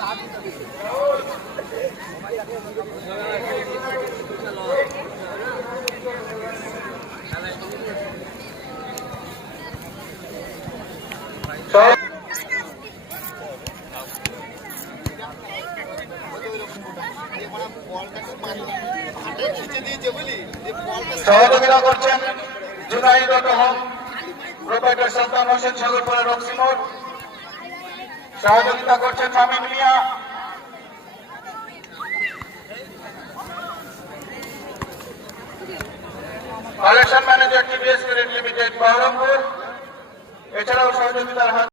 সহযোগিতা সহ সহযোগিতা করছেন জুনাইদ হোম প্রোপাইটার সন্তান হোসেন সাগরপাড়া রক্সিমোর সহযোগিতা করছেন Mamin Miah. Collection manager TVS limited Baharampur. এছাড়াও সহযোগিতার হাত